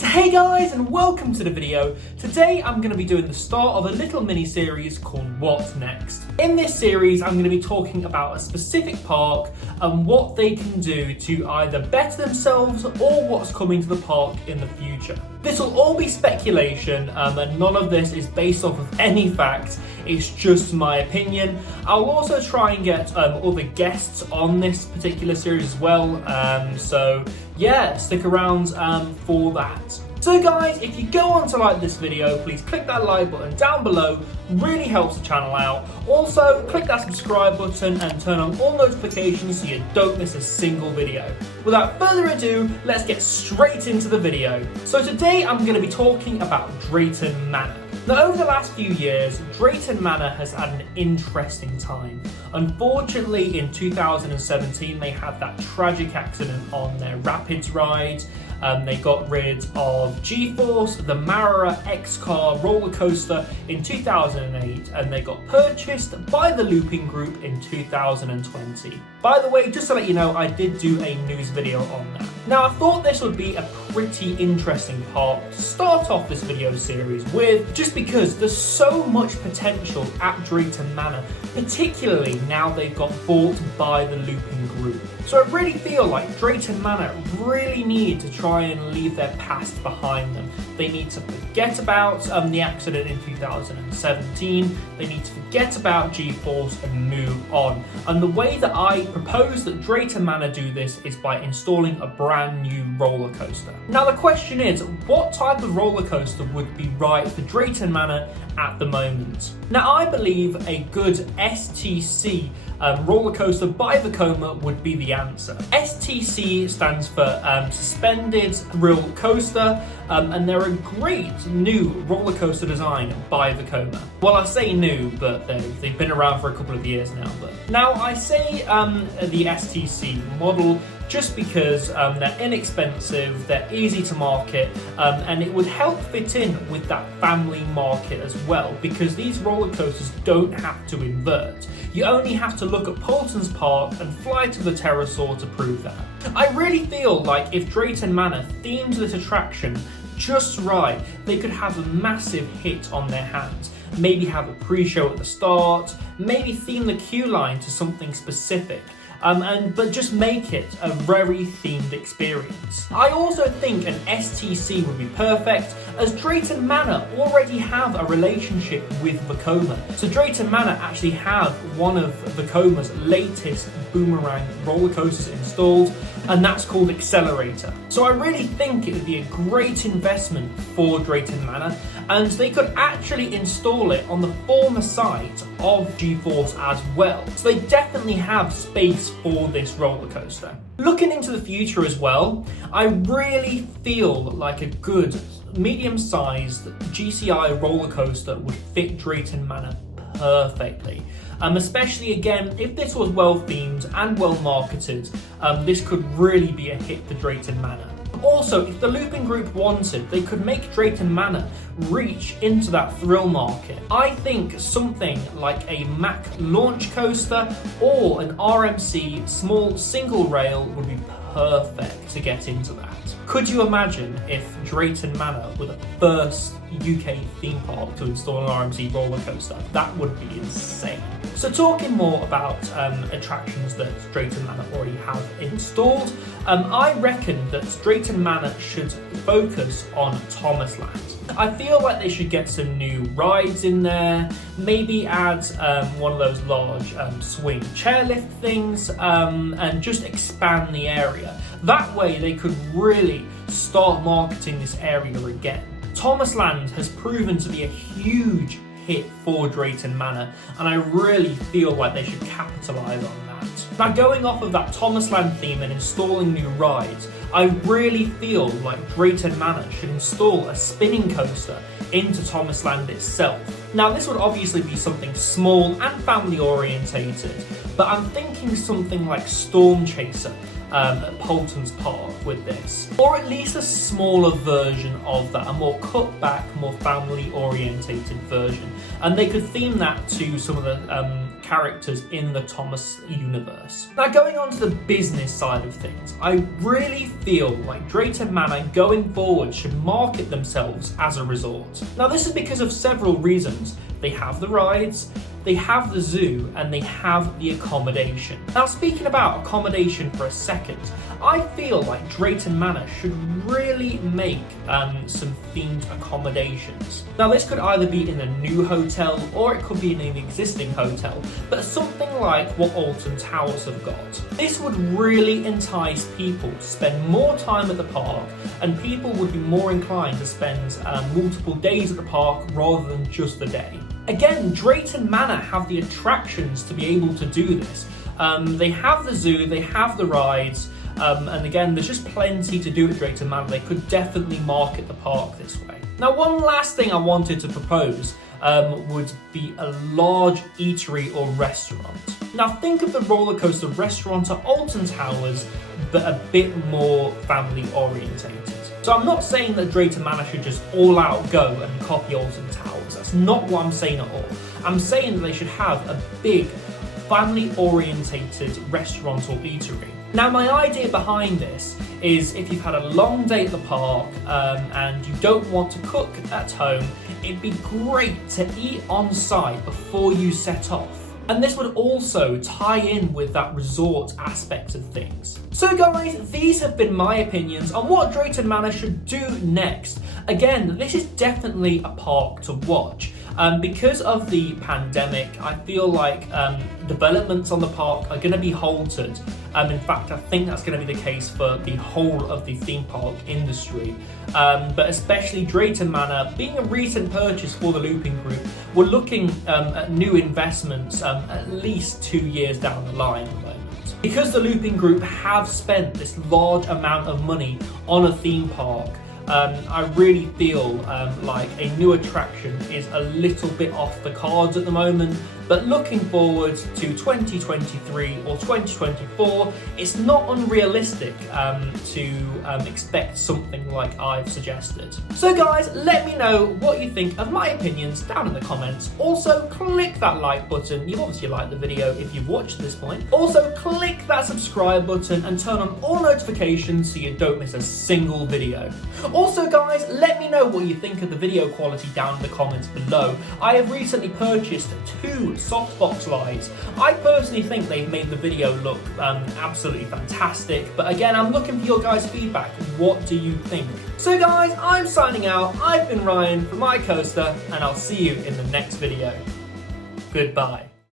So hey guys, and welcome to the video. Today I'm going to be doing the start of a little mini series called What's Next. In this series I'm going to be talking about a specific park and what they can do to either better themselves or what's coming to the park in the future. This will all be speculation and none of this is based off of any facts, it's just my opinion. I'll also try and get other guests on this particular series as well, so yeah, stick around for that. So guys, if you go on to like this video, please click that like button down below, really helps the channel out. Also, click that subscribe button and turn on all notifications so you don't miss a single video. Without further ado, let's get straight into the video. So today I'm going to be talking about Drayton Manor. Now, over the last few years, Drayton Manor has had an interesting time. Unfortunately, in 2017, they had that tragic accident on their Rapids ride. They got rid of G-Force, the Mara X-Car roller coaster in 2008, and they got purchased by the Looping Group in 2020. By the way, just to let you know, I did do a news video on that. Now, I thought this would be a pretty interesting part to start off this video series with, just because there's so much potential at Drayton Manor, particularly now they've got bought by the Looping Group. So I really feel like Drayton Manor really need to try and leave their past behind them. They need to forget about the accident in 2017. They need to forget about G-Force and move on. And the way that I propose that Drayton Manor do this is by installing a brand new roller coaster. Now the question is, what type of roller coaster would be right for Drayton Manor at the moment? Now I believe a good STC roller coaster by Vekoma would be the answer. STC stands for Suspended Thrill Coaster, and they're a great new roller coaster design by Vekoma. Well, I say new, but they've been around for a couple of years now. But now I say the STC model just because they're inexpensive, they're easy to market, and it would help fit in with that family market as well, because these roller coasters don't have to invert. You only have to look at Paulton's Park and fly to the Pterosaur to prove that. I really feel like if Drayton Manor themed this attraction just right, they could have a massive hit on their hands. Maybe have a pre-show at the start, maybe theme the queue line to something specific. But just make it a very themed experience. I also think an STC would be perfect, as Drayton Manor already have a relationship with Vekoma. So Drayton Manor actually have one of Vekoma's latest boomerang roller coasters installed, and that's called Accelerator. So I really think it would be a great investment for Drayton Manor, and they could actually install it on the former site of G-Force as well. So they definitely have space for this roller coaster. Looking into the future as well, I really feel like a good medium-sized GCI roller coaster would fit Drayton Manor perfectly. Especially again, if this was well themed and well marketed, this could really be a hit for Drayton Manor. Also, if the Looping Group wanted, they could make Drayton Manor reach into that thrill market. I think something like a Mack launch coaster or an RMC small single rail would be perfect to get into that. Could you imagine if Drayton Manor were the first UK theme park to install an RMC roller coaster? That would be insane. So talking more about attractions that Drayton Manor already have installed, I reckon that Drayton Manor should focus on Thomasland. I feel like they should get some new rides in there, maybe add one of those large swing chairlift things, and just expand the area. That way they could really start marketing this area again. Thomasland has proven to be a huge hit for Drayton Manor, and I really feel like they should capitalise on that. Now, going off of that Thomasland theme and installing new rides, I really feel like Drayton Manor should install a spinning coaster into Thomasland itself. Now, this would obviously be something small and family orientated, but I'm thinking something like Storm Chaser at Paulton's Park with this, or at least a smaller version of that, a more cut back, more family orientated version, and they could theme that to some of the characters in the Thomas universe. Now, going on to the business side of things, I really feel like Drayton Manor going forward should market themselves as a resort. Now, this is because of several reasons. They have the rides, they have the zoo, and they have the accommodation. Now, speaking about accommodation for a second, I feel like Drayton Manor should really make some themed accommodations. Now, this could either be in a new hotel or it could be in an existing hotel, but something like what Alton Towers have got. This would really entice people to spend more time at the park, and people would be more inclined to spend multiple days at the park rather than just a day. Again, Drayton Manor have the attractions to be able to do this. They have the zoo, they have the rides, and again, there's just plenty to do at Drayton Manor. They could definitely market the park this way. Now, one last thing I wanted to propose would be a large eatery or restaurant. Now, think of the roller coaster restaurant at Alton Towers, but a bit more family orientated. So I'm not saying that Drayton Manor should just all out go and copy Alton Towers. That's not what I'm saying at all. I'm saying that they should have a big family orientated restaurant or eatery. Now, my idea behind this is if you've had a long day at the park and you don't want to cook at home, it'd be great to eat on site before you set off. And this would also tie in with that resort aspect of things. So guys, these have been my opinions on what Drayton Manor should do next. Again, this is definitely a park to watch. Because of the pandemic, I feel like developments on the park are going to be halted. In fact, I think that's going to be the case for the whole of the theme park industry. But especially Drayton Manor, being a recent purchase for the Looping Group, we're looking at new investments at least 2 years down the line at the moment. Because the Looping Group have spent this large amount of money on a theme park, I really feel like a new attraction is a little bit off the cards at the moment, but looking forward to 2023 or 2024, it's not unrealistic to expect something like I've suggested. So guys, let me know what you think of my opinions down in the comments. Also, click that like button. You've obviously liked the video if you've watched to this point. Also, click that subscribe button and turn on all notifications so you don't miss a single video. Also guys, let me know what you think of the video quality down in the comments below. I have recently purchased 2 softbox lights. I personally think they've made the video look absolutely fantastic, but again, I'm looking for your guys' feedback. What do you think? So guys, I'm signing out. I've been Ryan from My Coaster, and I'll see you in the next video. Goodbye.